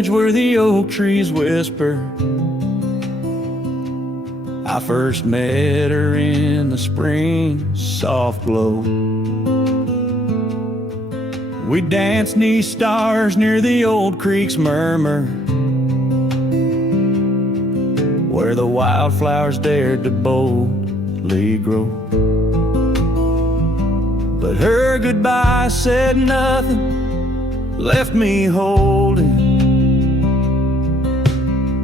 village where the oak trees whisper. I first met her in the spring soft glow. We danced 'neath stars near the old creek's murmur, where the wildflowers dared to boldly grow. But her goodbye said nothing, left me holding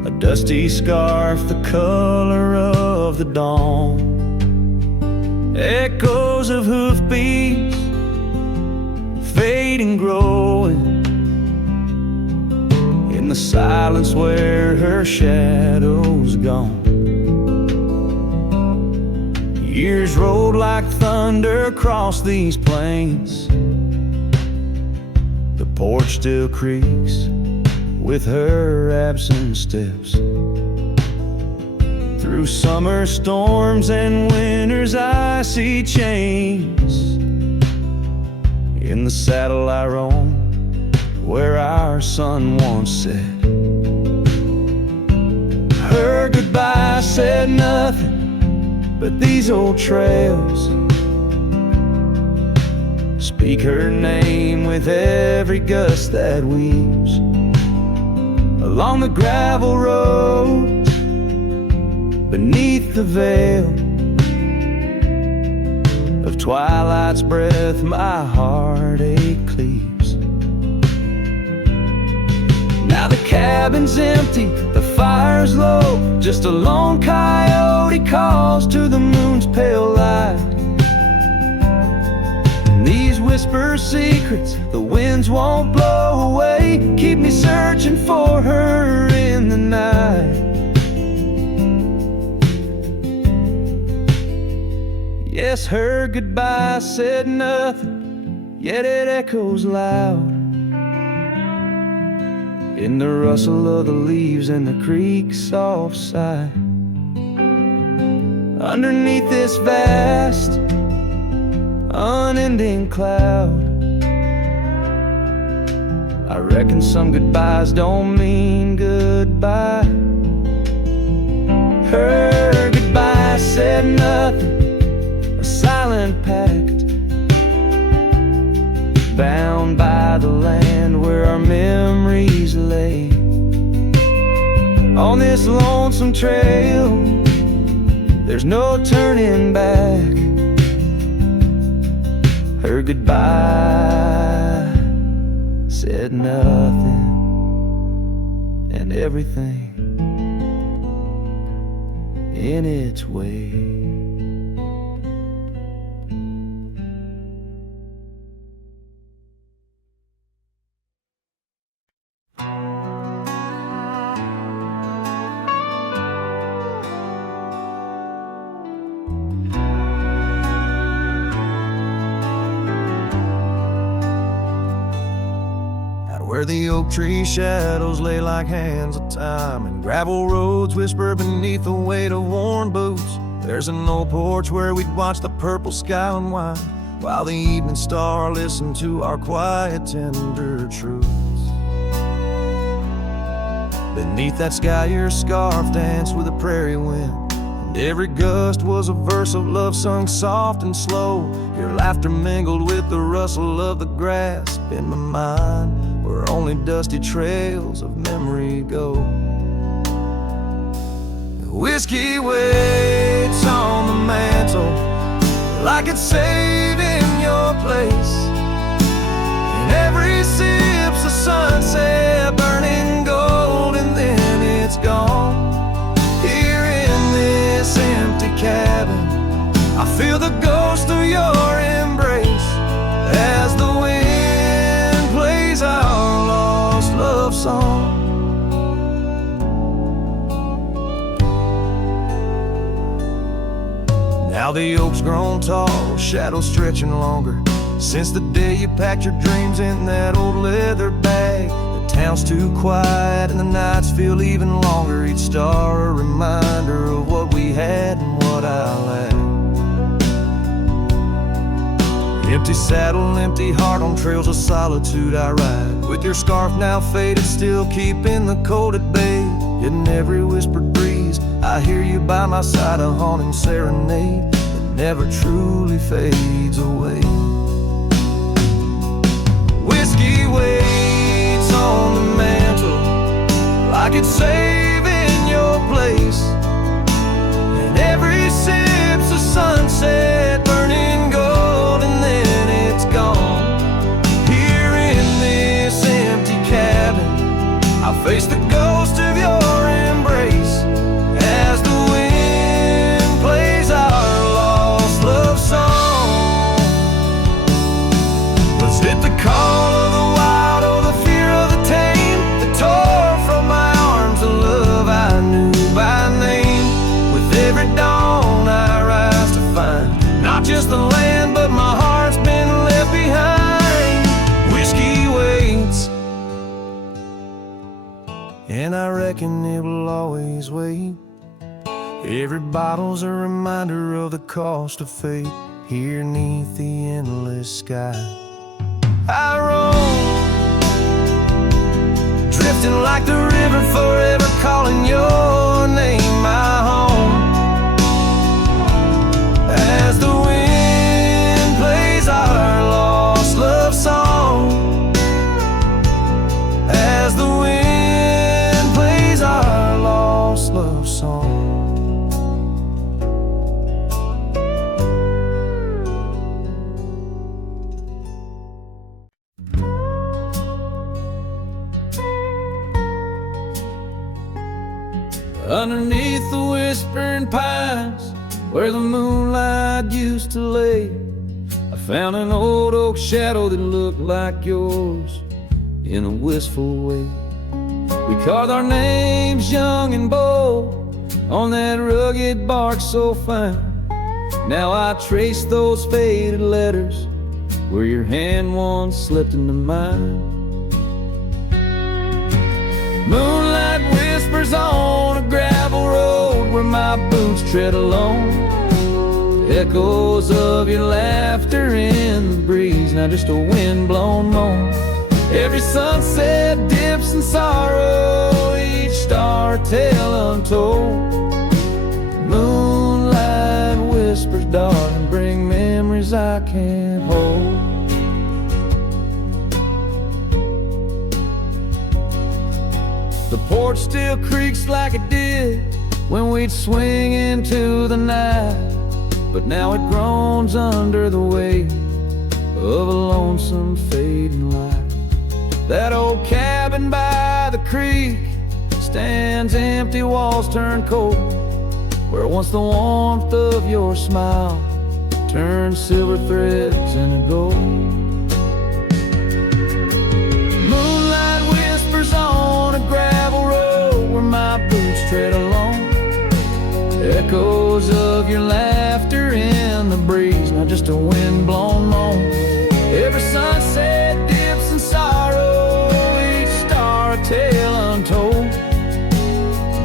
a dusty scarf the color of the dawn. Echoes of hoofbeats, fading, growing in the silence where her shadow's gone. Years rolled like thunder across these plains. The porch still creaks with her absent steps. Through summer storms and winter's icy chains, in the saddle I roam where our sun once set. Her goodbye said nothing, but these old trails speak her name with every gust that weaves along the gravel roads beneath the veil of twilight's breath. My heartache cleaves. Now the cabin's empty, the fire's low, just a lone coyote calls to the moon's pale light. And these whisper secrets the winds won't blow away, keep me searching for her in the night. Yes, her goodbye said nothing, yet it echoes loud in the rustle of the leaves and the creek's soft sigh. Underneath this vast, unending cloud, I reckon some goodbyes don't mean goodbye. Her goodbye said nothing, a silent pact, bound by the land where our memories lay. On this lonesome trail, there's no turning back. Her goodbye said nothing, and everything in its way. Where the oak tree shadows lay like hands of time, and gravel roads whisper beneath the weight of worn boots, there's an old porch where we'd watch the purple sky unwind, while the evening star listened to our quiet, tender truths. Beneath that sky your scarf danced with the prairie wind, and every gust was a verse of love sung soft and slow. Your laughter mingled with the rustle of the grass in my mind, where only dusty trails of memory go. Whiskey waits on the mantle like it's saving your place, and every sip's a sunset burning gold, and then it's gone. Here in this empty cabin, I feel the ghost of your embrace as the wind plays our lost love song. Now the oak's grown tall, shadows stretching longer, since the day you packed your dreams in that old leather bag. The town's too quiet and the nights feel even longer, each star a reminder of what we had and what I lacked. Empty saddle, empty heart, on trails of solitude I ride. With your scarf now faded, still keeping the cold at bay. Yet in every whispered breeze, I hear you by my side, a haunting serenade that never truly fades away. Whiskey waits on the mantle like it's saving your place, and every sip's a sunset burning gold, and then it's gone. Here in this empty cabin, I face the ghost of your embrace as the wind plays our lost love song. Was it the call of the wild or the fear of the tame that tore from my arms a love I knew by name? With every dawn I rise to find not just the land, but my heart's been left behind. Whiskey waits, and I reckon it will always wait. Every bottle's a reminder of the cost of fate. Here neath the endless sky I roam, drifting like the river, forever calling your name my home. As the wind plays our lost love song, as the wind plays our lost love song. Underneath the whispering pines, where the moonlight used to lay, I found an old oak shadow that looked like yours in a wistful way. We carved our names young and bold on that rugged bark so fine. Now I trace those faded letters where your hand once slipped into mine. Moonlight whispers on a gravel road where my boots tread alone. Echoes of your laughter in the breeze, not just a wind-blown moan. Every sunset dips in sorrow, each star a tale untold. Moonlight whispers, darling, bring memories I can't hold. The porch still creaks like it did when we'd swing into the night, but now it groans under the weight of a lonesome fading light. That old cabin by the creek stands empty, walls turn cold, where once the warmth of your smile turned silver threads into gold. Moonlight whispers on a gravel road where my boots tread alone. Echoes of your laughter in the breeze, not just a wind-blown moan. Every sunset dips in sorrow, each star a tale untold.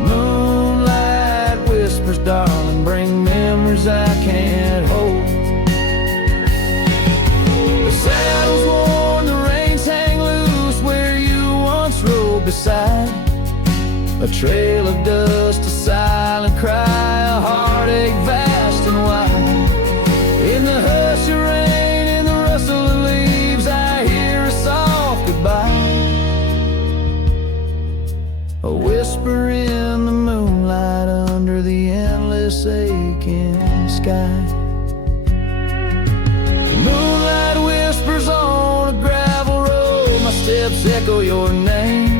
Moonlight whispers, darling, bring memories I can't hold. The saddle's worn, the reins hang loose where you once rode beside. A trail of dust, a silent cry, a heartache vast and wide. In the hush of rain, in the rustle of leaves, I hear a soft goodbye. A whisper in the moonlight under the endless aching sky. Moonlight whispers on a gravel road, my steps echo your name.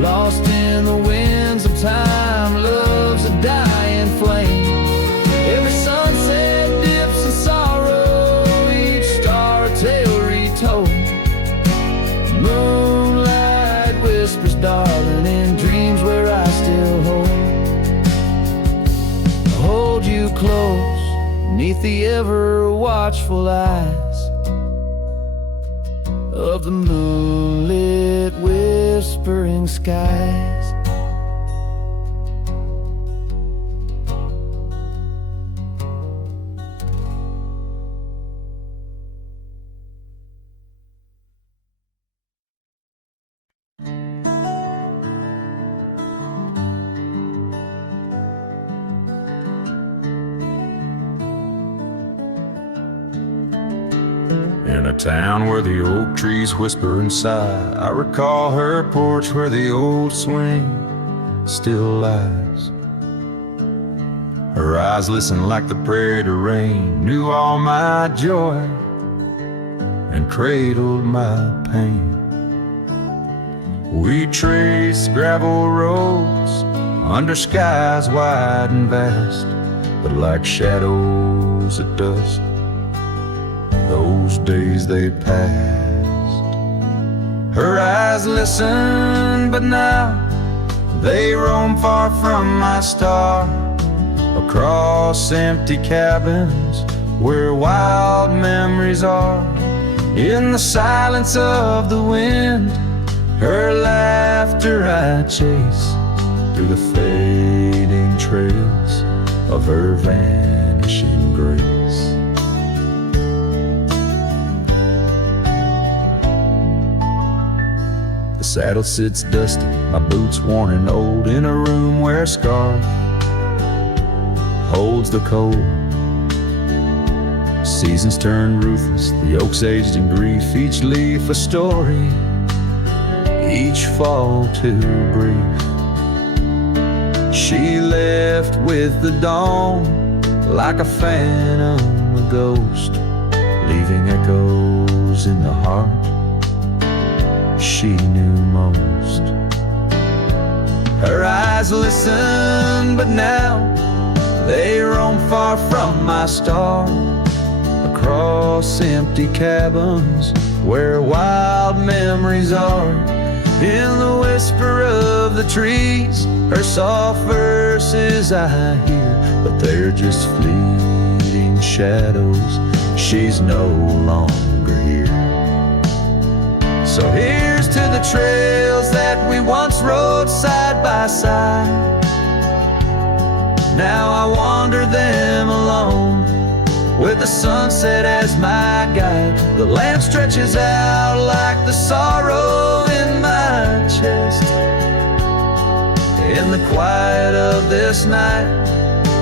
Lost in the winds of time, love's a dying flame. Every sunset dips in sorrow, each star a tale retold. Moonlight whispers, darling, in dreams where I still hold you close, neath the ever watchful eyes of the moonlit whispering skies. In a town where the oak trees whisper and sigh, I recall her porch where the old swing still lies. Her eyes listened like the prairie to rain, knew all my joy and cradled my pain. We traced gravel roads under skies wide and vast, but like shadows at dusk, those days they passed. Her eyes listen, but now they roam far from my star, across empty cabins where wild memories are. In the silence of the wind, her laughter I chase through the fading trails of her vanishing grace. The saddle sits dusty, my boots worn and old, in a room where a scar holds the cold. Seasons turn ruthless, the oaks aged in grief, each leaf a story, each fall too brief. She left with the dawn like a phantom, a ghost, leaving echoes in the heart she knew most. Her eyes listen, but now they roam far from my star, across empty cabins where wild memories are. In the whisper of the trees, her soft verses I hear, but they're just fleeting shadows, she's no longer here. So here's to the trails that we once rode side by side. Now I wander them alone, with the sunset as my guide. The lamp stretches out like the sorrow in my chest. In the quiet of this night,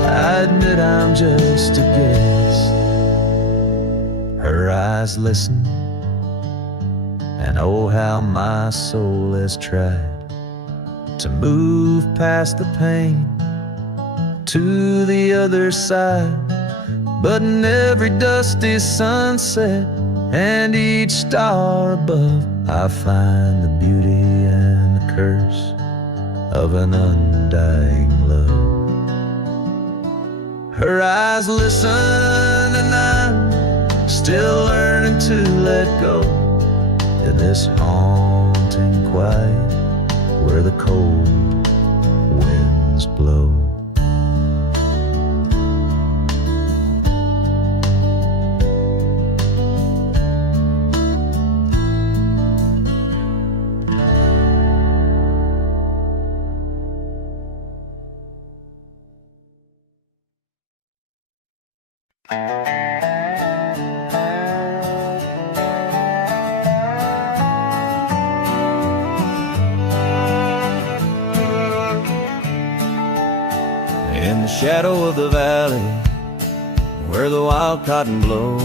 I admit I'm just a guest. Her eyes listen, and oh how my soul has tried to move past the pain to the other side. But in every dusty sunset and each star above, I find the beauty and the curse of an undying love. Her eyes listen, and I'm still learning to let go in this haunting quiet where the cold winds blow. In the shadow of the valley where the wild cotton blows,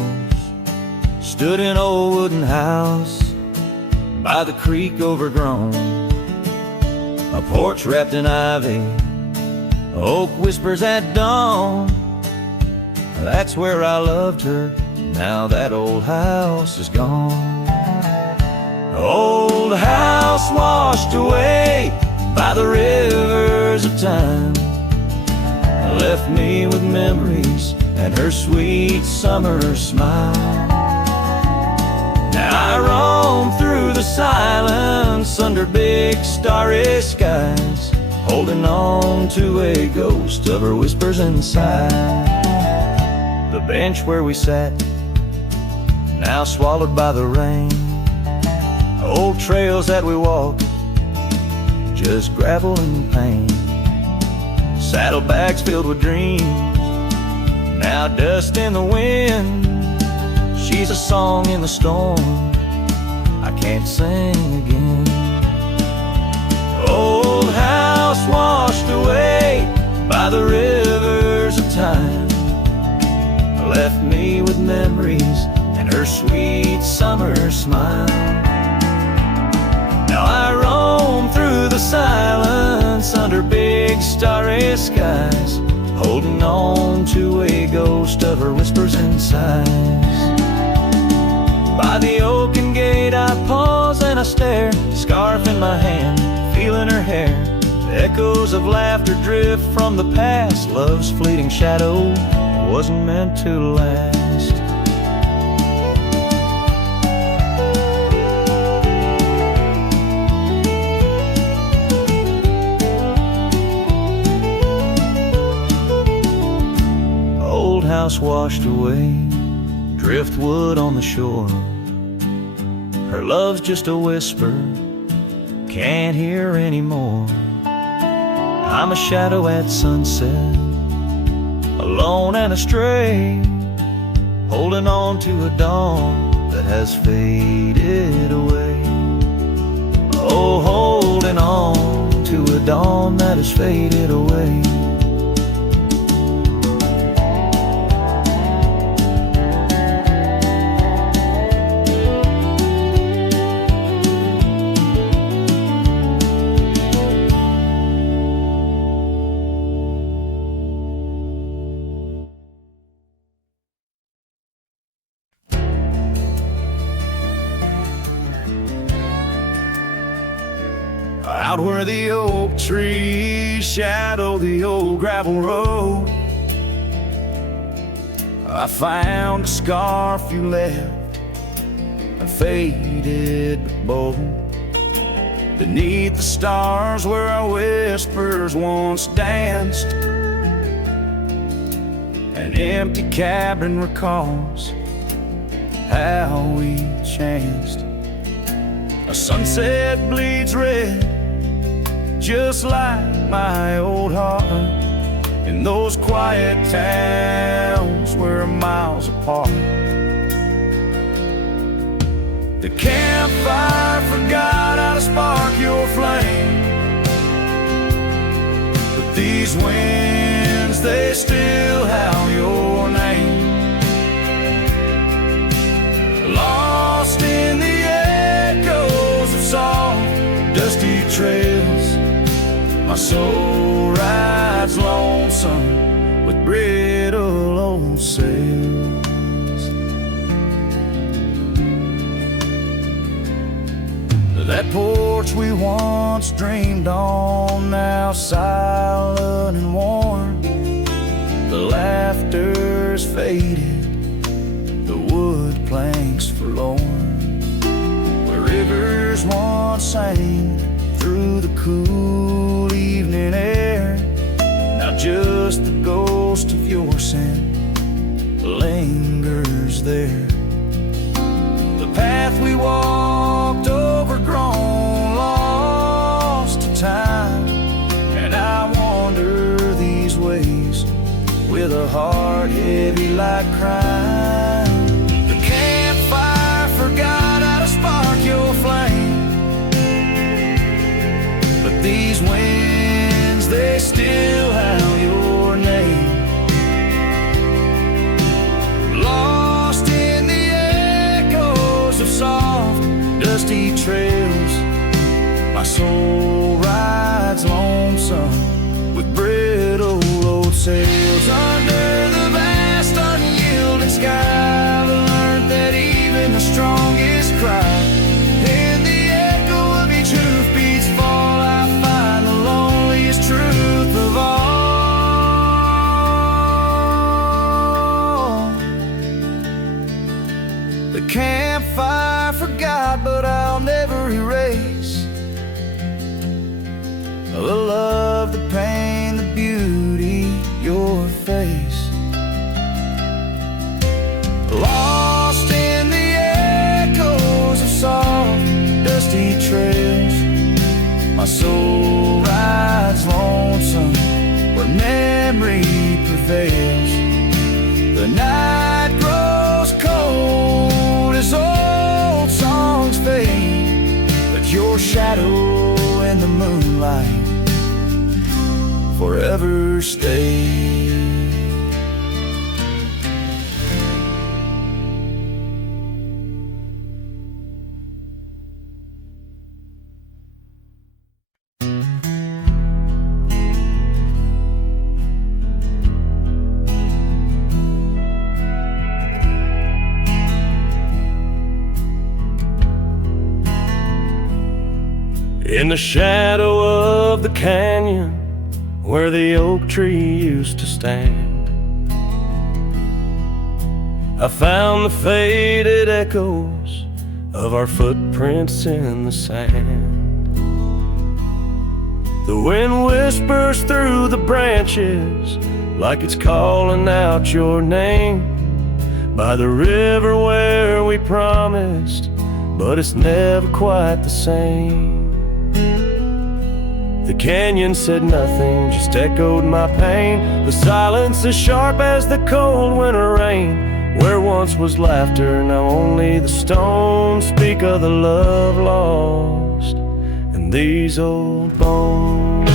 stood an old wooden house by the creek overgrown. A porch wrapped in ivy, oak whispers at dawn. That's where I loved her, now that old house is gone. Old house washed away by the rivers of time, left me with memories and her sweet summer smile. Now I roam through the silence under big starry skies, holding on to a ghost of her whispers inside. The bench where we sat, now swallowed by the rain. Old trails that we walked, just gravel and pain. Saddlebags filled with dreams, now dust in the wind. She's a song in the storm, I can't sing again. Old house washed away by the rivers of time, left me with memories and her bittersweet summer smile. Now I roam through the silence under big starry skies, holding on to a ghost of her whispers and sighs. By the oaken gate I pause and I stare, scarf in my hand, feeling her hair. Echoes of laughter drift from the past. Love's fleeting shadow wasn't meant to last. Old house washed away, driftwood on the shore. Her love's just a whisper, can't hear anymore. I'm a shadow at sunset, alone and astray, holding on to a dawn that has faded away. Oh, holding on to a dawn that has faded away. Out where the oak trees shadow the old gravel road, I found a scarf you left, a faded bow. Beneath the stars where our whispers once danced, an empty cabin recalls how we chanced. A sunset bleeds red, just like my old heart, in those quiet towns we're miles apart. The campfire forgot how to spark your flame, but these winds, they still howl your name. Lost in the echoes of soft, dusty trails, my soul rides lonesome with brittle old sails. That porch we once dreamed on, now silent and warm. The laughter's faded, the wood planks forlorn. Where rivers once sang through the cool evening air, now just the ghost of your scent lingers there. The path we walked overgrown, lost to time, and I wander these ways with a heart heavy like crime. The campfire forgot how to spark your flame, but these winds, they still howl your name. Lost in the echoes of soft, dusty trails, my soul rides lonesome with brittle old sails. Under the vast unyielding sky, I've learned that even the strongest cry, in the echo of each hoofbeat's fall, I find the loneliest truth of all. The campfire forgot, but I'll never erase the love, the pain, the beauty, your face. Lost in the echoes of soft, dusty trails, my soul rides lonesome where memory prevails. The night grows cold as old songs fade, but your shadow in the moonlight forever stay. 'Cause In the shadow of the canyon where the oak tree used to stand, I found the faded echoes of our footprints in the sand. The wind whispers through the branches like it's calling out your name, by the river where we promised, but it's never quite the same. The canyon said nothing, just echoed my pain. The silence as sharp as the cold winter rain. Where once was laughter, now only the stones speak of the love lost in these old bones.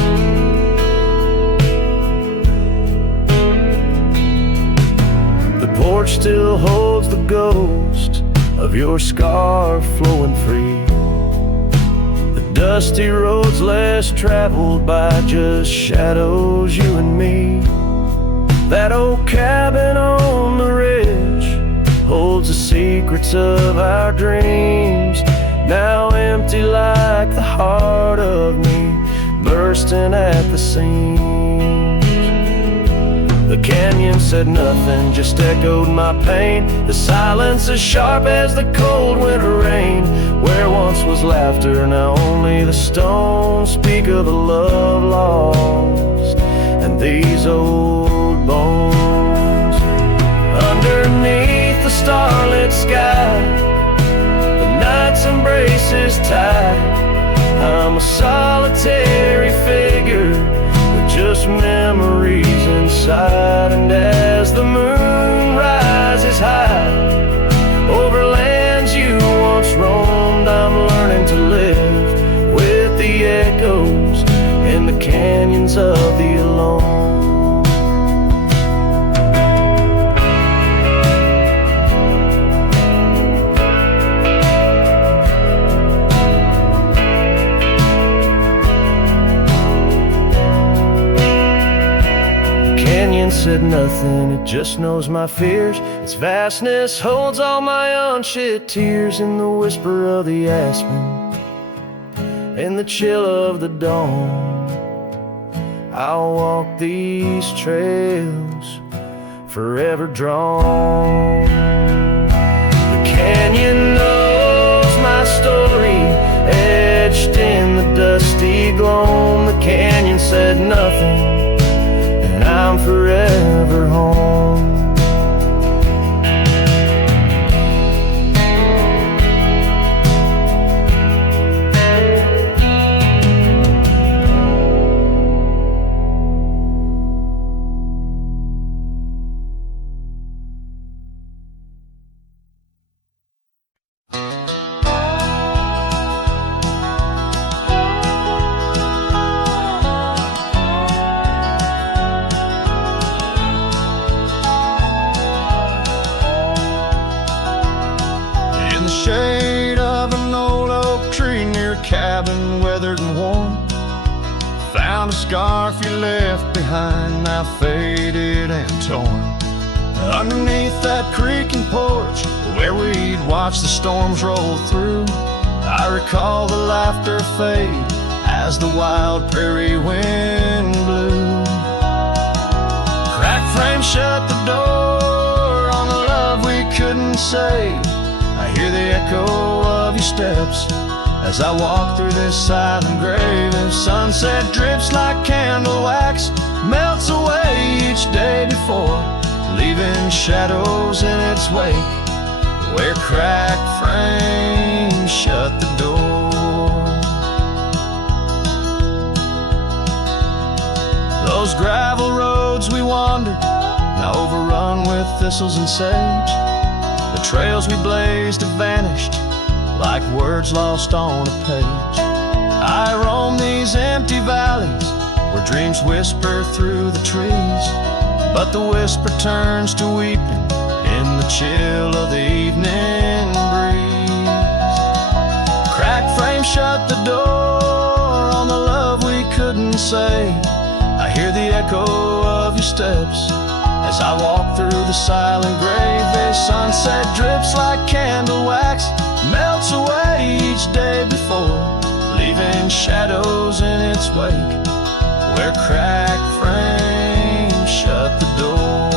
The porch still holds the ghost of your scarf flowing free. Dusty roads less traveled by, just shadows, you and me. That old cabin on the ridge holds the secrets of our dreams, now empty like the heart of me, bursting at the seams. The canyon said nothing, just echoed my pain. The silence as sharp as the cold winter rain. Where once was laughter, now only the stones speak of the love lost and these old bones. Underneath the starlit sky, the night's embrace is tight. I'm a solitary figure with just memories inside. And as the moon rises high over lands you once roamed, I'm learning to live with the echoes in the canyons of the alone. Said nothing, it just knows my fears. Its vastness holds all my unshed tears. In the whisper of the aspen, in the chill of the dawn, I'll walk these trails forever drawn. The canyon knows my story, etched in the dusty gloam. The canyon said nothing, I'm forever home. Cabin weathered and worn, found a scarf you left behind, now faded and torn. Underneath that creaking porch where we'd watch the storms roll through, I recall the laughter fade as the wild prairie wind blew. Cracked frame shut the door on the love we couldn't say. I hear the echo of your steps as I walk through this silent grave. The sunset drips like candle wax, melts away each day before, leaving shadows in its wake where cracked frames shut the door. Those gravel roads we wandered, now overrun with thistles and sage. The trails we blazed have vanished like words lost on a page. I roam these empty valleys where dreams whisper through the trees, but the whisper turns to weeping in the chill of the evening breeze. Cracked frame shut the door on the love we couldn't say. I hear the echo of your steps as I walk through the silent grave. The sunset drips like candle wax, melts away each day before, leaving leaving shadows in its wake, where cracked frames shut the door.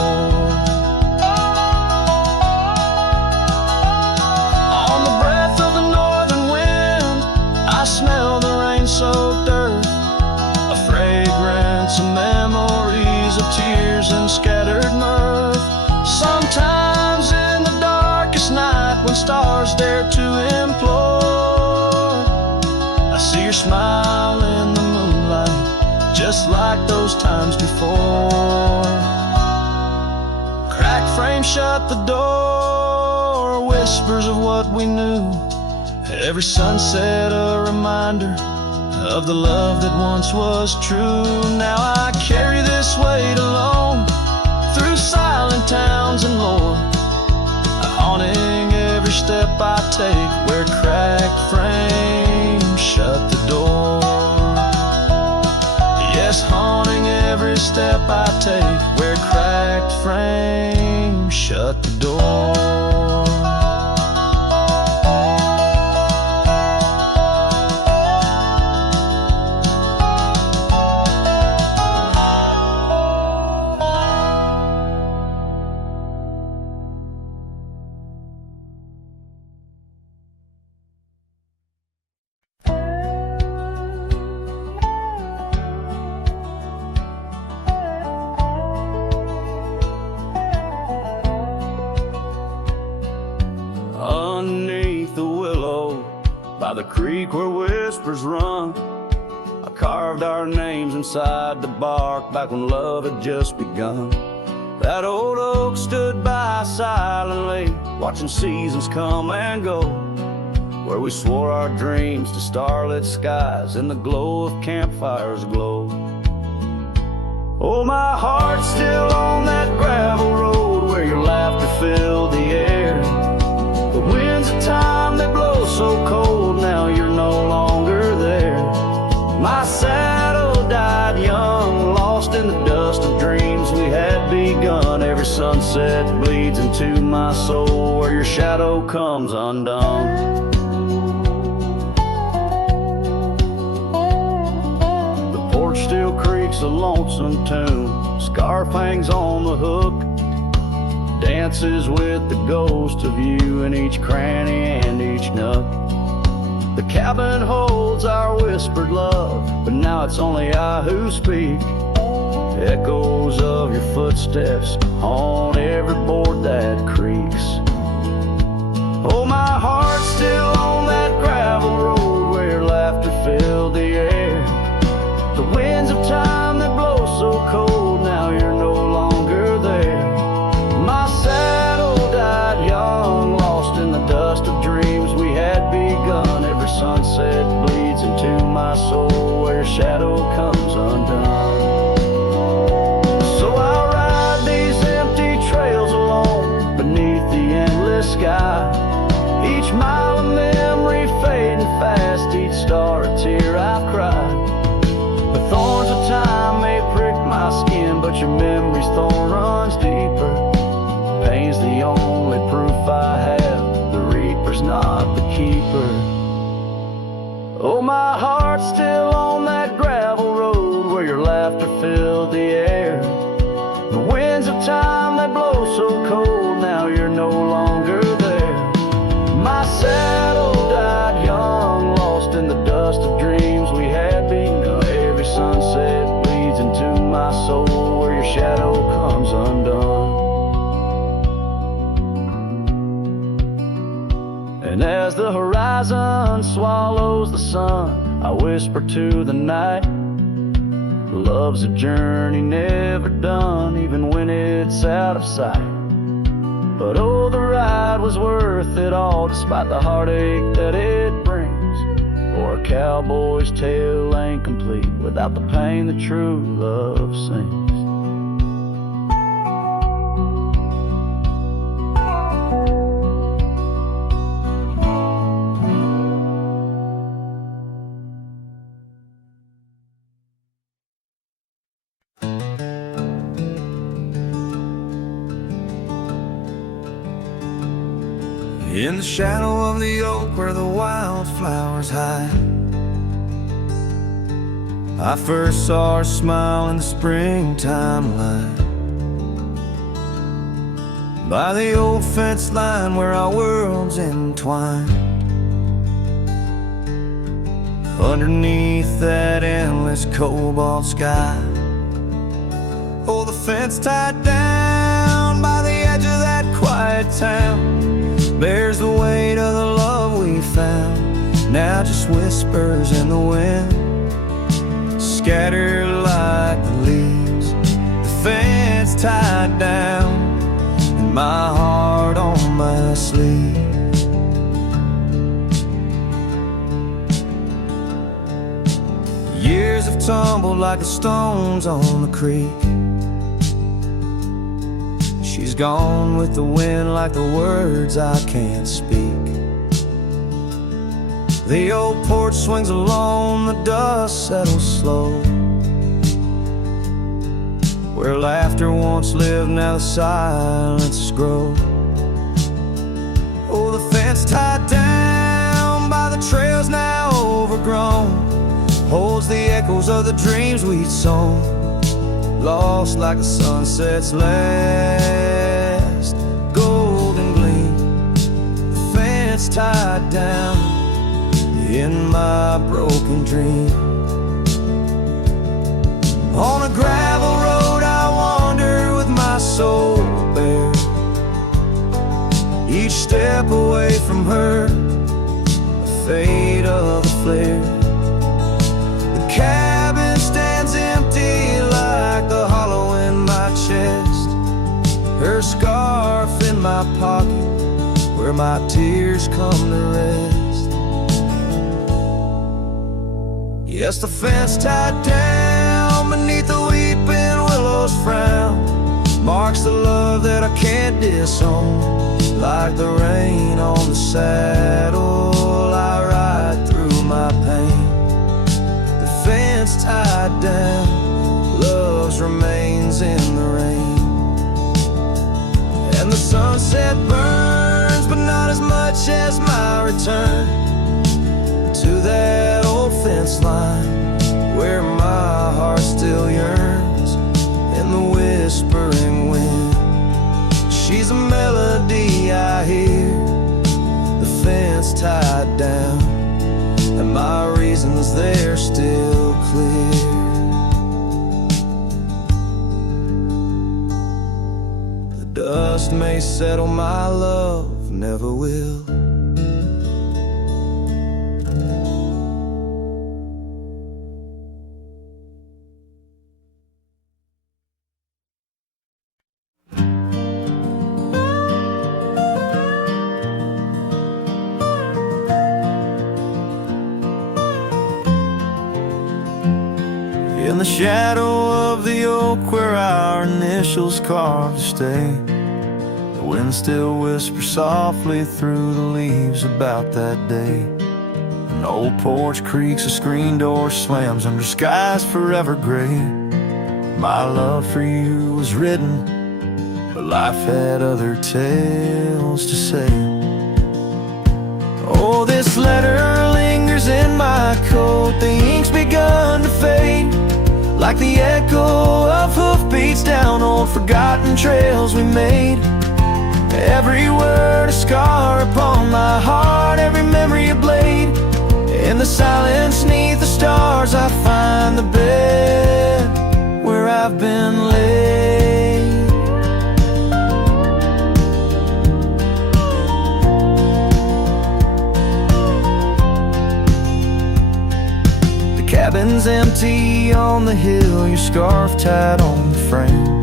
On the breath of the northern wind, I smell the rain-soaked earth, a fragrance of memories of tears and scattered mirth. Sometimes in the darkest night, when stars dare to implore, I see your smile in the moonlight, just like those times before. Cracked frame shut the door, whispers of what we knew. Every sunset a reminder of the love that once was true. Now I carry this weight alone through silent towns and lore, haunting every step I take, where cracked frames shut the door. Yes, haunting every step I take, where cracked frames shut the door. Underneath the willow, by the creek where whispers run, I carved our names inside the bark back when love had just begun. That old oak stood by silently, watching seasons come and go, where we swore our dreams to starlit skies and the glow of campfires glow. Oh, my heart's still on that gravel road where your laughter filled the air. The winds of time, they blow so cold, now you're no longer there. My saddle died young, lost in the dust of dreams we had begun. Every sunset bleeds into my soul, where your shadow comes undone. The porch still creaks a lonesome tune, scarf hangs on the hook, dances with the ghost of you in each cranny and each nook. The cabin holds our whispered love, but now it's only I who speak. Echoes of your footsteps on every board that creaks. Oh, my heart's still on that gravel road where your laughter filled the air. The winds of time that blow so cold, now you're no longer there. My saddle died young, lost in the dust of dreams we had begun. Every sunset bleeds into my soul, where your shadow comes undone. So I'll ride these empty trails alone beneath the endless sky. Each mile of memory fading fast, each star a tear I've cried. The thorns of time may prick my skin, but your memory's thorn runs deeper. Pain's the only proof I have, the reaper's not the keeper. Oh, my heart's still on that gravel road where your laughter filled the air. The winds of time that blow so cold, now you're no longer there. My saddle died young, lost in the dust of dreams we had begun. Every sunset bleeds into my soul, where your shadow comes undone. And as the horizon swallows the sun, I whisper to the night, love's a journey never done, even when it's out of sight. But oh, the ride was worth it all, despite the heartache that it brings. For a cowboy's tale ain't complete without the pain that true love sings. In the shadow of the oak where the wildflowers hide, I first saw her smile in the springtime light by the old fence line where our worlds entwine. Underneath that endless cobalt sky, oh, the fence tied down by the edge of that quiet town bears the weight of the love we found. Now just whispers in the wind, scattered like the leaves. The fence tied down, and my heart on my sleeve. Years have tumbled like the stones on the creek. She's gone with the wind like the words I can't speak. The old porch swings alone, the dust settles slow. Where laughter once lived, now the silence grows. Oh, the fence tied down by the trails now overgrown holds the echoes of the dreams we'd sown, lost like the sunset's last golden gleam. The fence tied down in my broken dream. On a gravel road I wander with my soul bare, each step away from her, the fate of the flare. The cabin stands empty like the hollow in my chest, her scarf in my pocket where my tears come to rest. Yes, the fence tied down beneath the weeping willow's frown marks the love that I can't disown. Like the rain on the saddle, I ride through my pain. The fence tied down, love's remains in the rain. And the sunset burns, but not as much as my return to that old fence line where my heart still yearns in the whispering wind. She's a melody I hear, the fence tied down, and my reasons they're still clear. The dust may settle, my love never will. In the shadow of the oak where our initials carved to stay, the wind still whispers softly through the leaves about that day. An old porch creaks, a screen door slams under skies forever gray. My love for you was written, but life had other tales to say. Oh, this letter lingers in my coat, the ink's begun to fade, like the echo of hoofbeats down old forgotten trails we made. Every word a scar upon my heart, every memory a blade. In the silence neath the stars I find the bed where I've been laid. The cabin's empty on the hill, your scarf tied on the frame.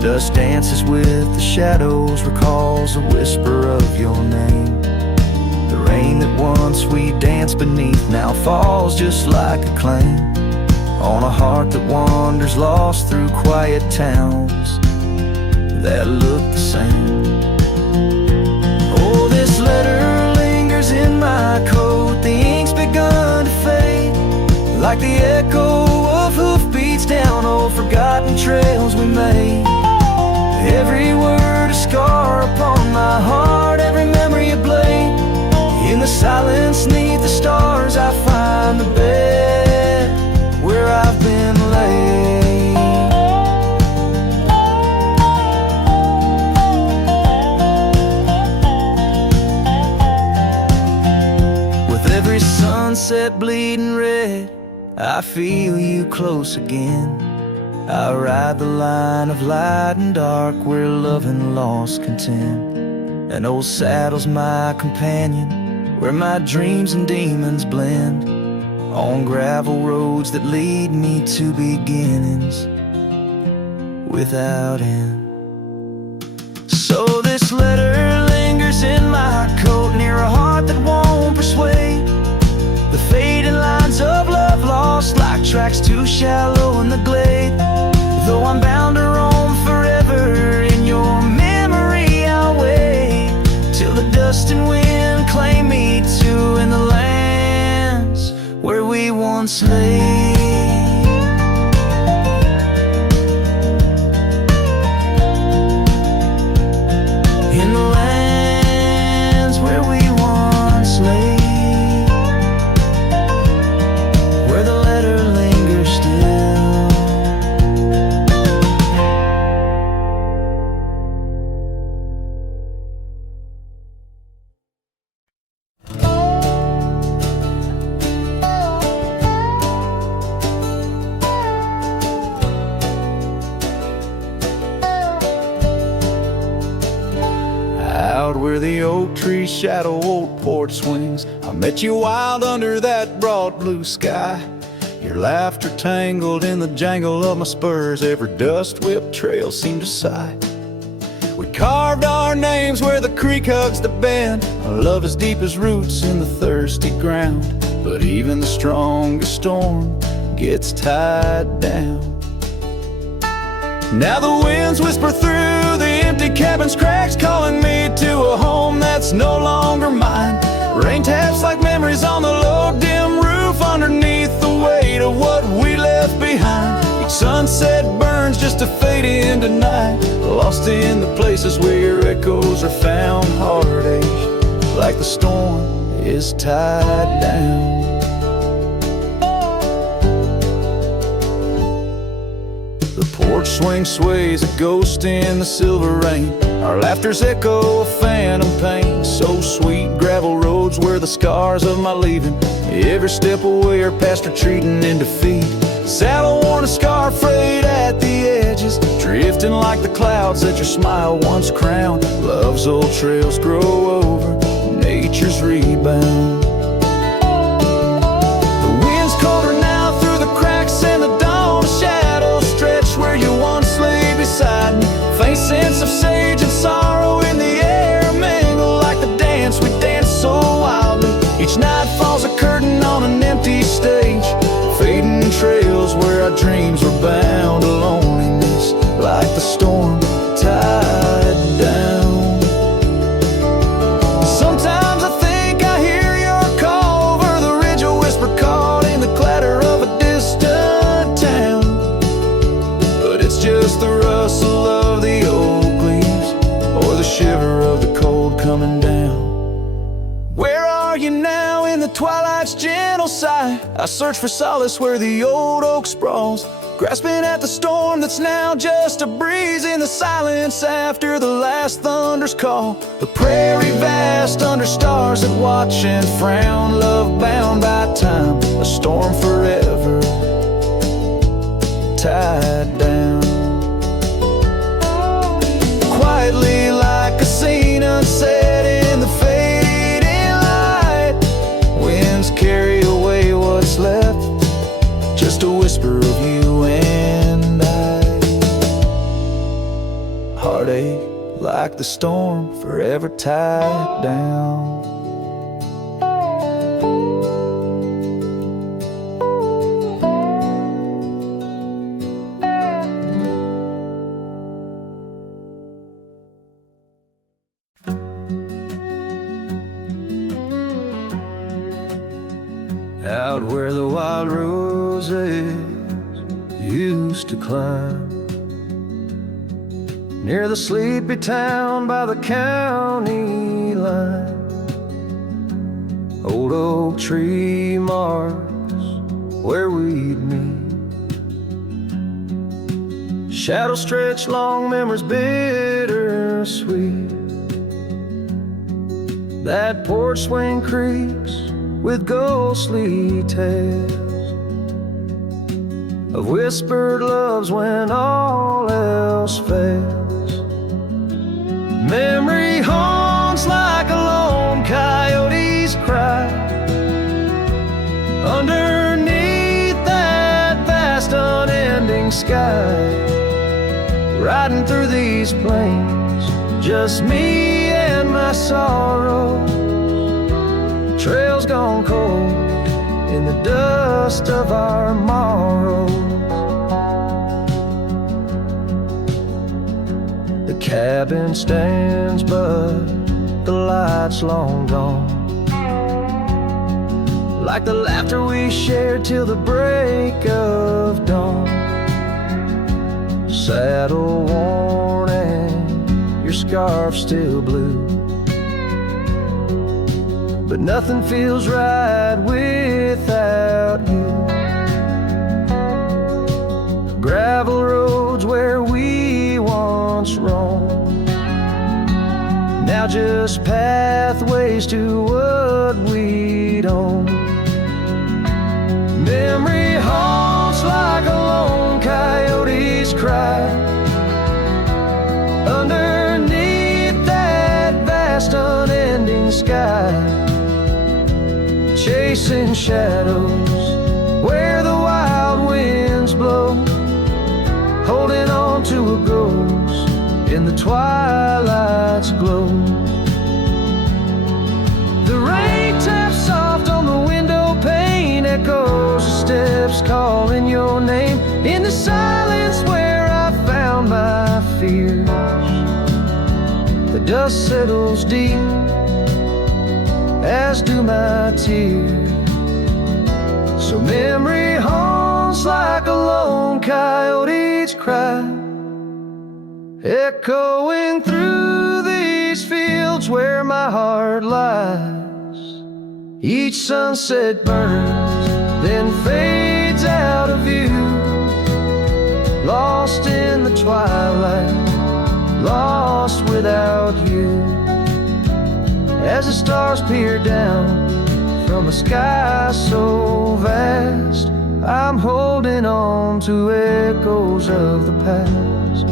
Dust dances with the shadows, recalls a whisper of your name. The rain that once we danced beneath now falls just like a claim on a heart that wanders lost through quiet towns that look the same. Oh, this letter lingers in my coat, the ink's begun to fade, like the echo of hoofbeats down old forgotten trails we made. Every word a scar upon my heart, every memory a blade. In the silence neath the stars I find the bed where I feel you close again. I ride the line of light and dark where love and loss contend. An old saddle's my companion, where my dreams and demons blend. On gravel roads that lead me to beginnings without end. So this letter lingers in my coat, near a heart that won't persuade. The fading lines of love lost like tracks too shallow in the glade. Though I'm bound to roam forever in your memory, I'll wait till the dust and wind claim me too in the lands where we once lay. Where the oak tree shadow old porch swings, I met you wild under that broad blue sky. Your laughter tangled in the jangle of my spurs, every dust whipped trail seemed to sigh. We carved our names where the creek hugs the bend, our love as deep as roots in the thirsty ground. But even the strongest storm gets tied down. Now the winds whisper through the empty cabin's cracks, calling me to a home that's no longer mine. Rain taps like memories on the low dim roof, underneath the weight of what we left behind. Each sunset burns just to fade into night, lost in the places where your echoes are found. Heartache like the storm is tied down. The porch swing sways a ghost in the silver rain, our laughter's echo a phantom pain. So sweet, gravel roads where the scars of my leaving, every step away are past retreating in defeat. Saddle worn, a scar frayed at the edges, drifting like the clouds that your smile once crowned. Love's old trails grow over nature's rebound. The wind's colder now through the cracks in the dawn, shadows stretch where you once lay beside me. Faint sense of sage and sorrow in the air mingle like the dance we danced so wildly. Each night falls a curtain on an empty stage, fading trails where our dreams were bound to loneliness like the storm tied down. Sometimes I think I hear your call over the ridge, a whisper caught in the clatter of a distant town. But it's just the rustle of the oak leaves, or the shiver of the cold coming down. Where are you now in the twilight's gentle sigh? I search for solace where the old oak sprawls, grasping at the storm that's now just a breeze in the silence after the last thunder's call. The prairie vast under stars that watch and frown, love bound by time, a storm forever tied down. Quietly like a scene unset in the fading light, winds carry away what's left, just a whisper of you and I. Heartache like the storm forever tied down. Out where the wild roses used to climb, near the sleepy town by the county line, old oak tree marks where we'd meet. Shadows stretch long, memories bittersweet. That porch swing creaks with ghostly tales, of whispered loves when all else fails. Memory haunts like a lone coyote's cry underneath that vast unending sky. Riding through these plains, just me and my sorrows. Trails gone cold in the dust of our morrows. The cabin stands, but the light's long gone. Like the laughter we shared till the break of dawn. Saddle worn and your scarf still blue, but nothing feels right without you. Gravel roads where we once roamed, now just pathways to what we'd own. Memory haunts like a lone coyote's cry underneath that vast unending sky. Chasing shadows where the wild winds blow, holding on to a ghost in the twilight's glow. The rain taps soft on the window pane, echoes of steps calling your name. In the silence where I found my fears, the dust settles deep, as do my tears. So memory haunts like a lone coyote's cry, echoing through these fields where my heart lies. Each sunset burns, then fades out of view, lost in the twilight, lost without you. As the stars peer down from a sky so vast, I'm holding on to echoes of the past.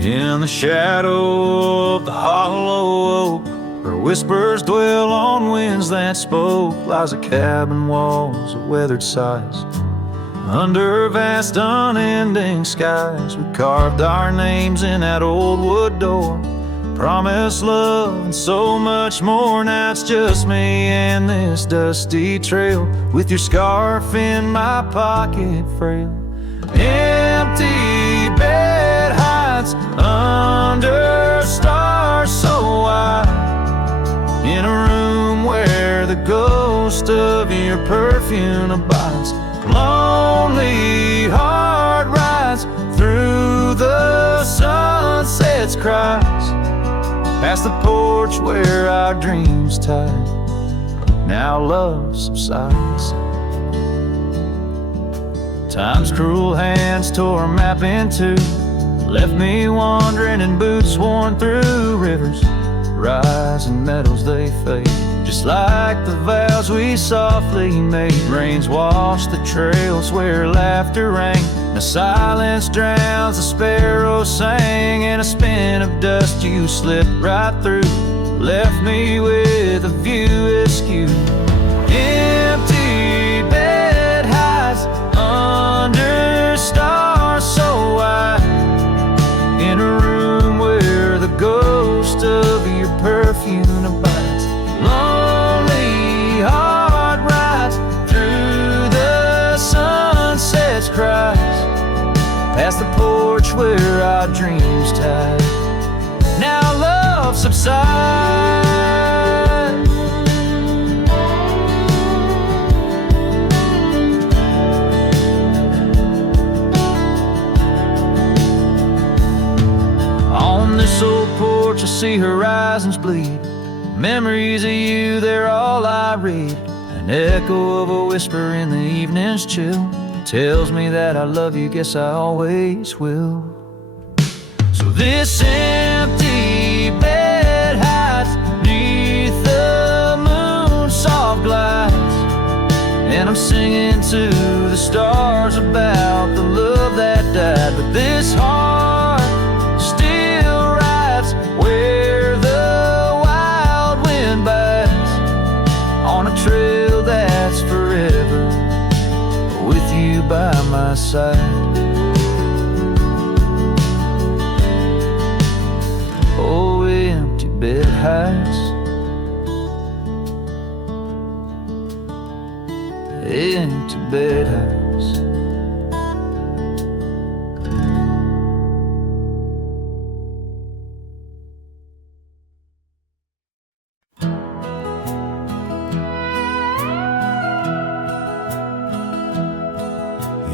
In the shadow of the hollow oak, where whispers dwell on winds that spoke, lies a cabin walls of weathered sighs. Under vast unending skies, we carved our names in that old wood door, promised love and so much more. Now it's just me and this dusty trail, with your scarf in my pocket frail. Empty bed hides under stars so wide, in a room where the ghost of your perfume abides. Lonely heart rides through the sunset's cries, past the porch where our dreams tied. Now love subsides. Time's cruel hands tore a map in two, left me wandering in boots worn through rivers, rising meadows they fade, just like the vows we softly made. Rains wash the trails where laughter rang, the silence drowns the sparrows sang. In a spin of dust you slipped right through, left me with a view askew. Empty bed hides under stars so wide, in a room where the ghost of your perfume abides. Lonely heart rides through the sunset's cries, past the porch where our dreams tied. Now love subsides. On this old porch I see horizons bleed, memories of you, they're all I read. And An echo of a whisper in the evening's chill tells me that I love you, guess I always will. So this empty bed hides beneath the moon's soft glides, and I'm singing to the stars about the love that died. But this heart still rides where the wild wind bites, on a trail that's forever, with you by my side. Oh, empty bed hides, empty bed hides.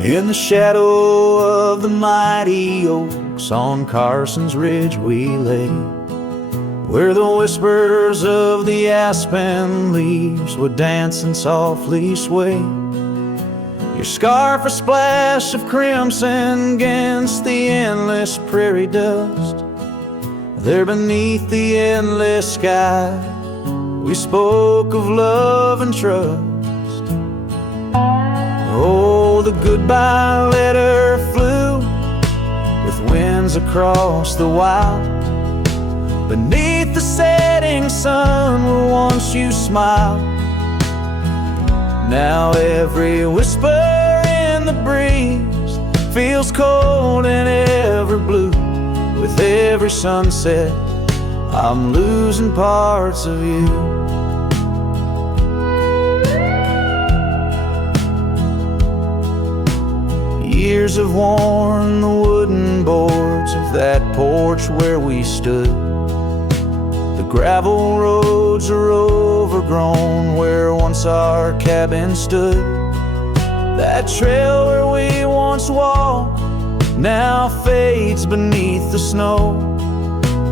In the shadow of the mighty oaks on Carson's Ridge we lay, where the whispers of the aspen leaves would dance and softly sway. Your scarf a splash of crimson against the endless prairie dust. There beneath the endless sky we spoke of love and trust. Oh, the goodbye letter flew with winds across the wild, beneath the setting sun where once you smiled. Now every whisper in the breeze feels cold and ever blue. With every sunset I'm losing parts of you. Years have worn the wooden boards of that porch where we stood. The gravel roads are overgrown where once our cabin stood. That trail where we once walked now fades beneath the snow,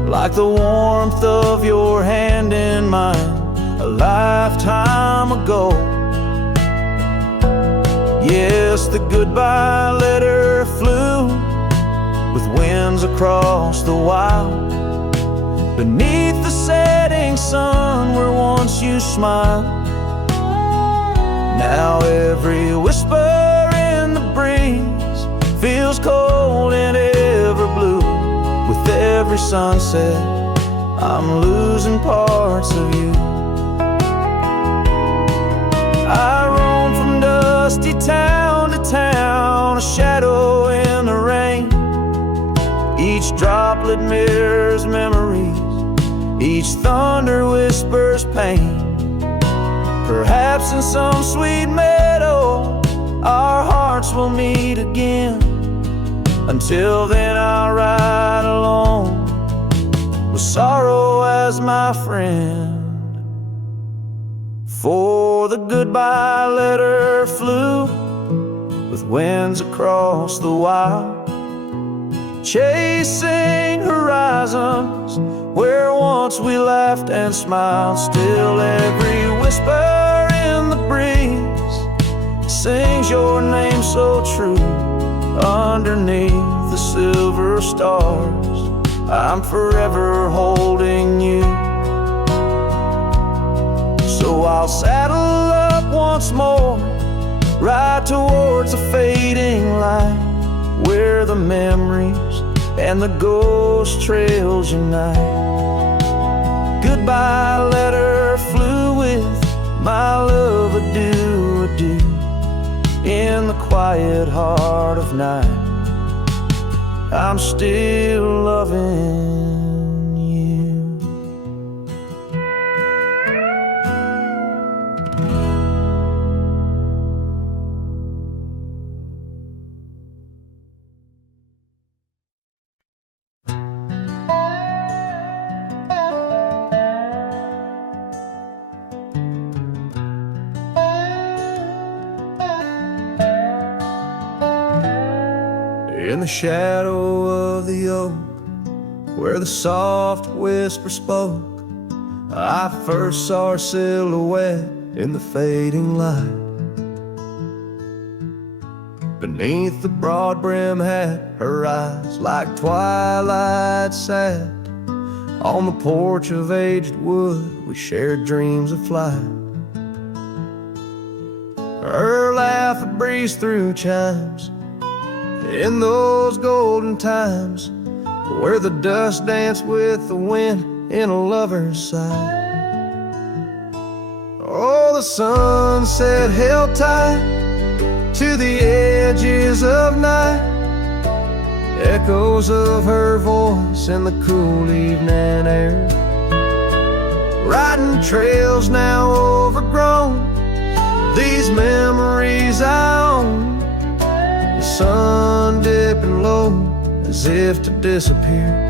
like the warmth of your hand in mine a lifetime ago. Yes, the goodbye letter flew with winds across the wild, beneath the setting sun where once you smiled. Now every whisper in the breeze feels cold and ever blue. With every sunset I'm losing parts of you. I roam from dusty town to town, a shadow in the rain. Each droplet mirrors memories, each thunder whispers pain. Perhaps in some sweet meadow our hearts will meet again. Until then I'll ride alone with sorrow as my friend. For the goodbye letter flew with winds across the wild, chasing horizons where once we laughed and smiled. Still every whisper in the breeze sings your name so true. Underneath the silver stars I'm forever holding you. So I'll saddle up once more, ride towards a fading light, where the memories and the ghost trails unite. Goodbye letter flew with my love, adieu, adieu. In the quiet heart of night I'm still loving you. In the shadow of the oak, where the soft whisper spoke, I first saw her silhouette in the fading light. Beneath the broad brim hat, her eyes like twilight sat. On the porch of aged wood, we shared dreams of flight. Her laugh would breeze through chimes in those golden times, where the dust danced with the wind in a lover's sigh. Oh, the sunset held tight to the edges of night, echoes of her voice in the cool evening air. Riding trails now overgrown, these memories I own. The sun dipping low as if to disappear.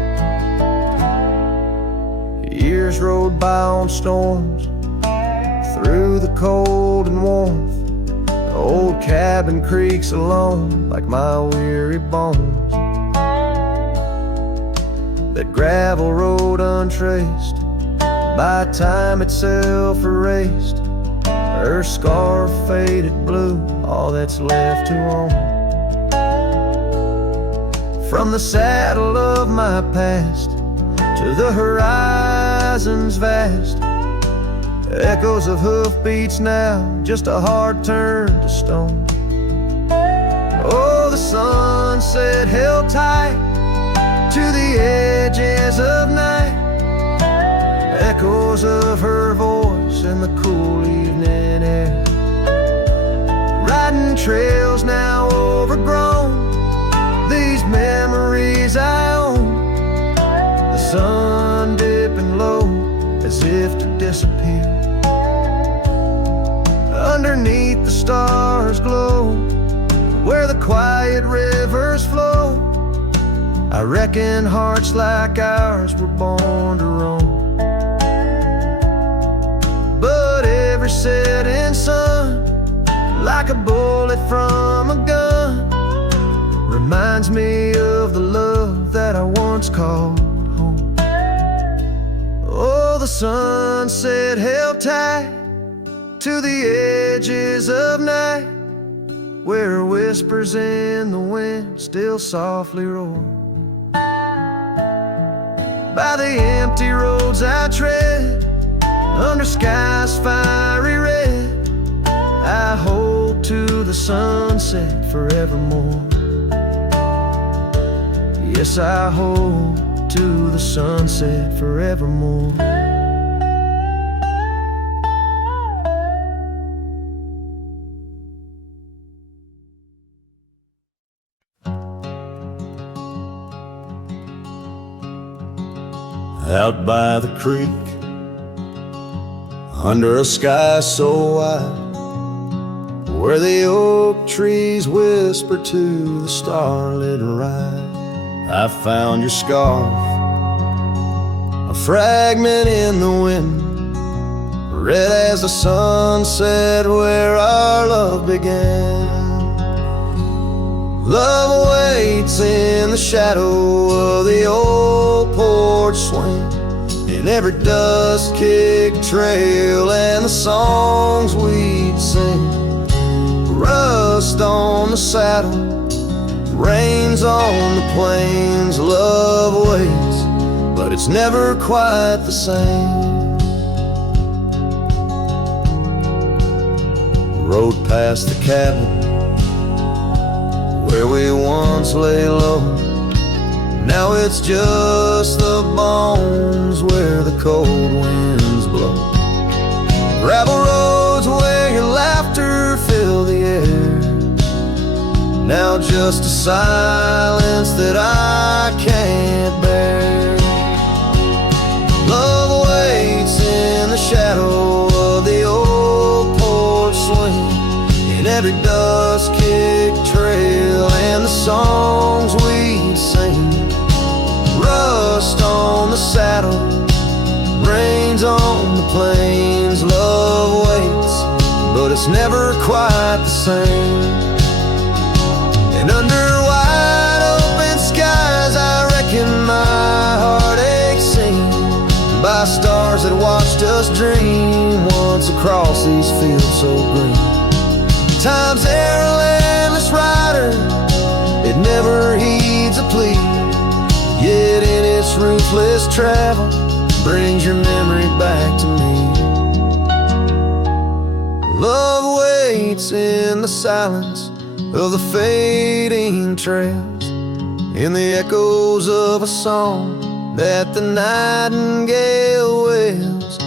Years rode by on storms, through the cold and warmth. The old cabin creaks alone like my weary bones. That gravel road untraced, by time itself erased. Her scarf faded blue, all that's left to own. From the saddle of my past to the horizons vast, echoes of hoofbeats now, just a heart turned to stone. Oh, the sunset held tight to the edges of night, echoes of her voice in the cool evening air. Riding trails now overgrown, these memories I own. The sun dipping low as if to disappear. Underneath the stars glow, where the quiet rivers flow. I reckon hearts like ours were born to roam. But every setting sun, like a bullet from a gun, reminds me of the love that I once called home. Oh, the sunset held tight to the edges of night, where whispers in the wind still softly roar. By the empty roads I tread, under skies fiery red, I hold to the sunset forevermore. Yes, I hold to the sunset forevermore. Out by the creek, under a sky so wide, where the oak trees whisper to the starlit ride, I found your scarf, a fragment in the wind, red as the sunset where our love began. Love waits in the shadow of the old porch swing, in every dust-kicked trail and the songs we'd sing. Rust on the saddle, rains on the plains. Love waits, but it's never quite the same. Rode past the cabin where we once lay low, now it's just the bones where the cold winds blow. Gravel roads where your laughter filled the air, now just a silence that I can't bear. Love waits in the shadow of the old porch swing, in every dust-kicked trail and the songs we'd sing. Rust on the saddle, rains on the plains. Love waits, but it's never quite the same. And under wide open skies, I reckon my heartache sing, by stars that watched us dream once runs across these fields so green. Time's their landless rider, it never heeds a plea, yet in its ruthless travel brings your memory back to me. Love waits in the silence of the fading trails, in the echoes of a song that the nightingale wails.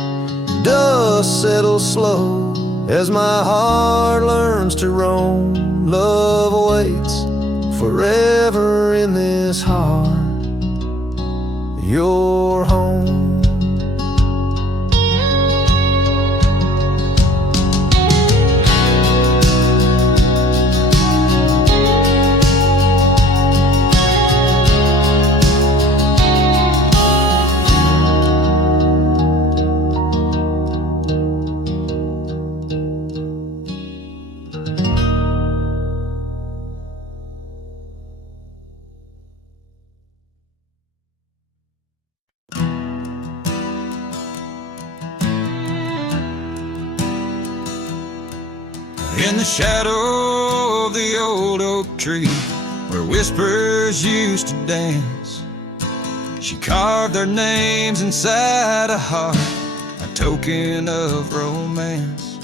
Dust settles slow as my heart learns to roam. Love waits forever in this heart, your home. In the shadow of the old oak tree, where whispers used to dance, she carved their names inside a heart, a token of romance.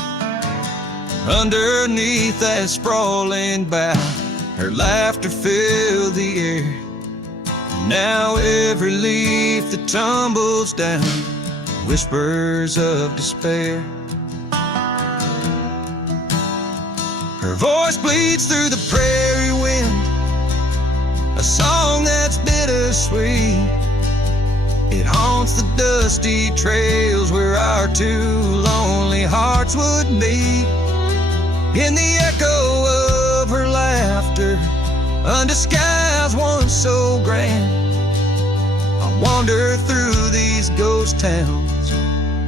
Underneath that sprawling bough, her laughter filled the air. Now every leaf that tumbles down whispers of despair. Her voice bleeds through the prairie wind, a song that's bittersweet. It haunts the dusty trails where our two lonely hearts would meet. In the echo of her laughter, under skies once so grand, I wander through these ghost towns,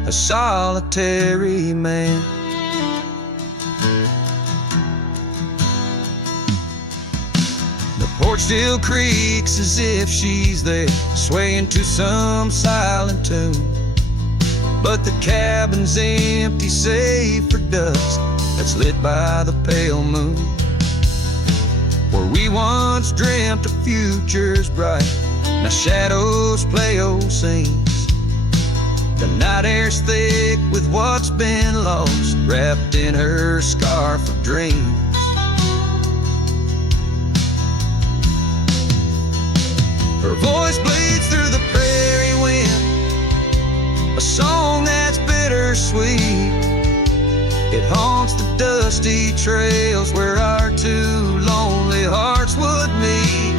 a solitary man. The porch still creaks as if she's there, swaying to some silent tune. But the cabin's empty save for dust that's lit by the pale moon. Where we once dreamt of futures bright, now shadows play old scenes. The night air's thick with what's been lost, wrapped in her scarf of dreams. Her voice bleeds through the prairie wind, a song that's bittersweet. It haunts the dusty trails where our two lonely hearts would meet.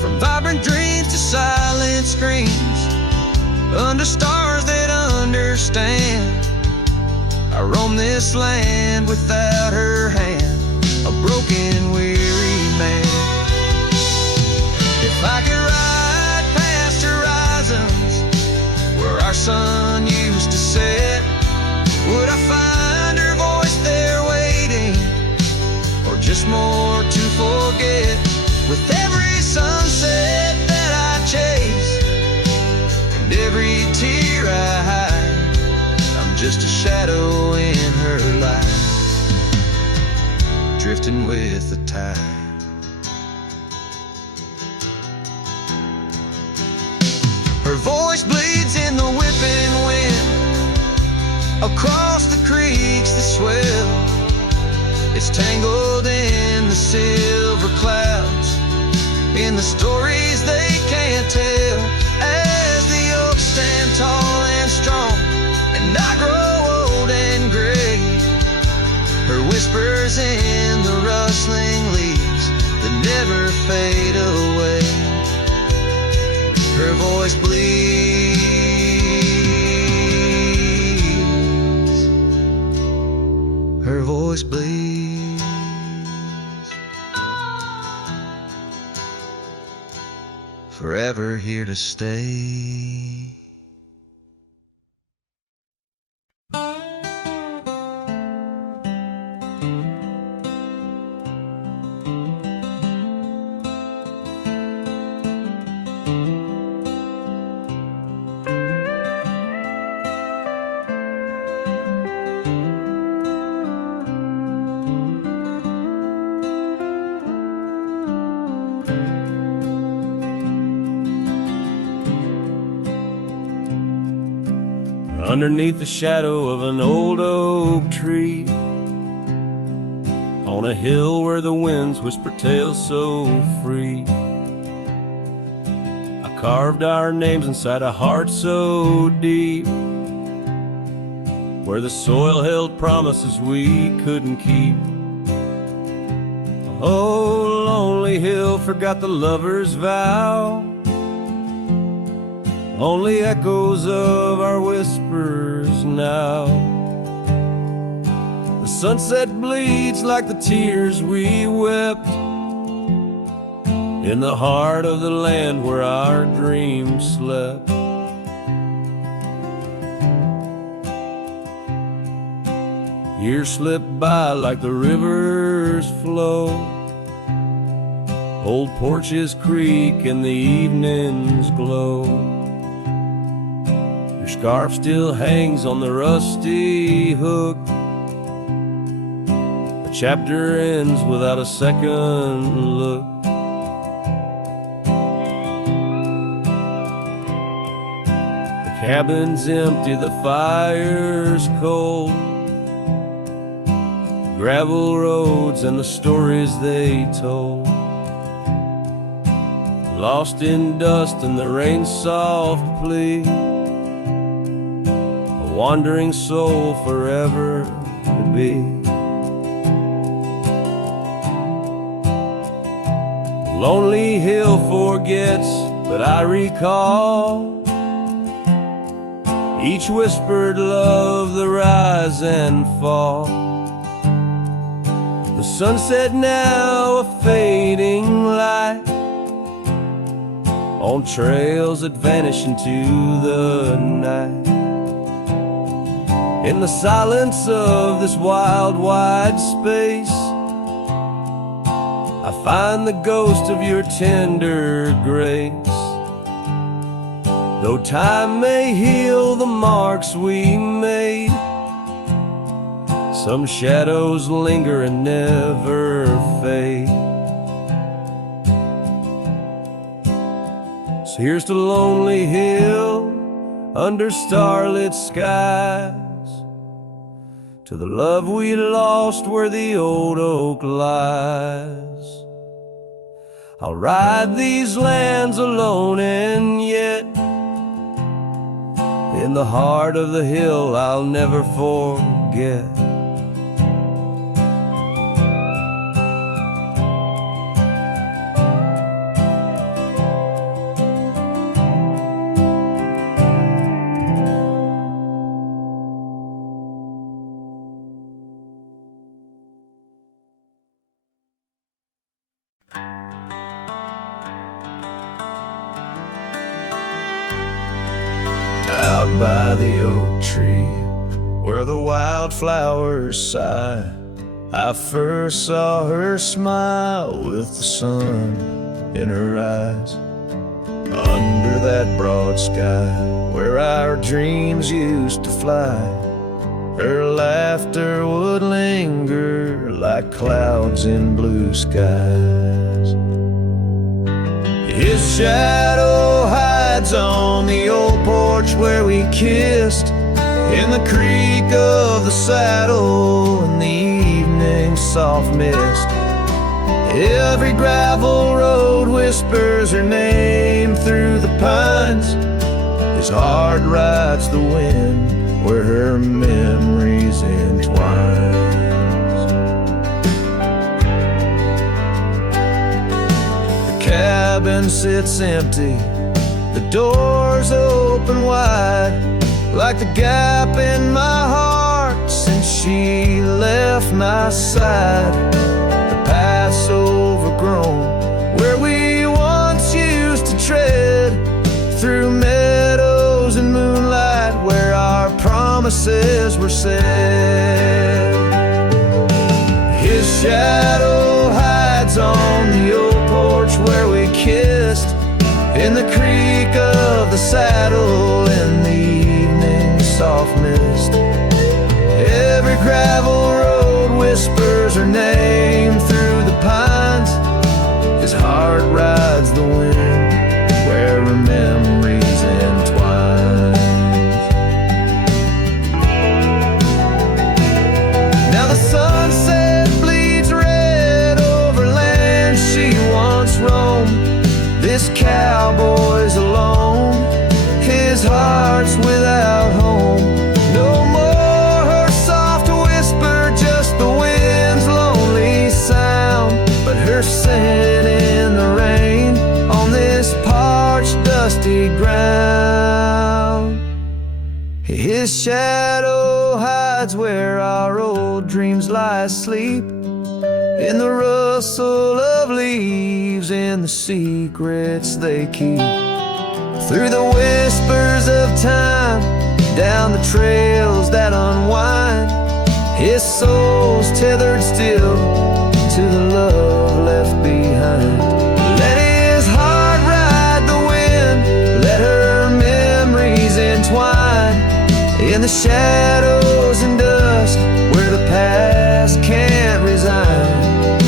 From vibrant dreams to silent screams, under stars that understand, I roam this land without her hand, a broken, weary man. If I could ride past horizons where our sun used to set, would I find her voice there waiting, or just more to forget? With every sunset that I chase and every tear I hide, I'm just a shadow in her life, drifting with the tide. Her voice bleeds in the whipping wind, across the creeks that swell. It's tangled in the silver clouds, in the stories they can't tell. As the oaks stand tall and strong, and I grow old and gray, her whispers in the rustling leaves that never fade away. Her voice bleeds, her voice bleeds, forever here to stay. underneath the shadow of an old oak tree, on a hill where the winds whisper tales so free. I carved our names inside a heart so deep, where the soil held promises we couldn't keep. Oh, lonely hill forgot the lover's vow, only echoes of our whispers now. The sunset bleeds like the tears we wept in the heart of the land where our dreams slept. Years slip by like the rivers flow, old porches creak and the evenings glow. Your scarf still hangs on the rusty hook, the chapter ends without a second look. The cabin's empty, the fire's cold, gravel roads and the stories they told, lost in dust and the rain's soft plea, a wandering soul forever to be. Lonely hill forgets, but I recall each whispered love, the rise and fall. The sunset now a fading light on trails that vanish into the night. In the silence of this wild, wide space, I find the ghost of your tender grace. Though time may heal the marks we made, some shadows linger and never fade. So here's to Lonely Hill under starlit skies, to the love we lost where the old oak lies. I'll ride these lands alone, and yet in the heart of the hill I'll never forget. Out by the oak tree, where the wildflowers sigh, I first saw her smile with the sun in her eyes. Under that broad sky, where our dreams used to fly, her laughter would linger like clouds in blue skies. His shadow hides on the old porch where we kissed, in the creak of the saddle and the evening soft mist. Every gravel road whispers her name through the pines. His heart rides the wind where her memories entwine. Cabin sits empty, the doors open wide, like the gap in my heart since she left my side. The path's overgrown, where we once used to tread, through meadows and moonlight, where our promises were said. His shadow hides on the old porch where we kissed, in the creak of the saddle and the evening soft mist. Every gravel road whispers her name through the pines. His heart rides the wind where her memories entwine. eyes sleep in the rustle of leaves and the secrets they keep. Through the whispers of time, down the trails that unwind, his soul's tethered still to the love left behind. Let his heart ride the wind, let her memories entwine in the shadows and dust where the past can't resign.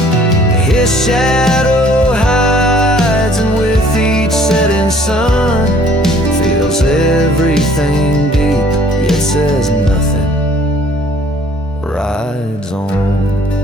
His shadow hides, and with each setting sun, feels everything deep, yet says nothing, rides on.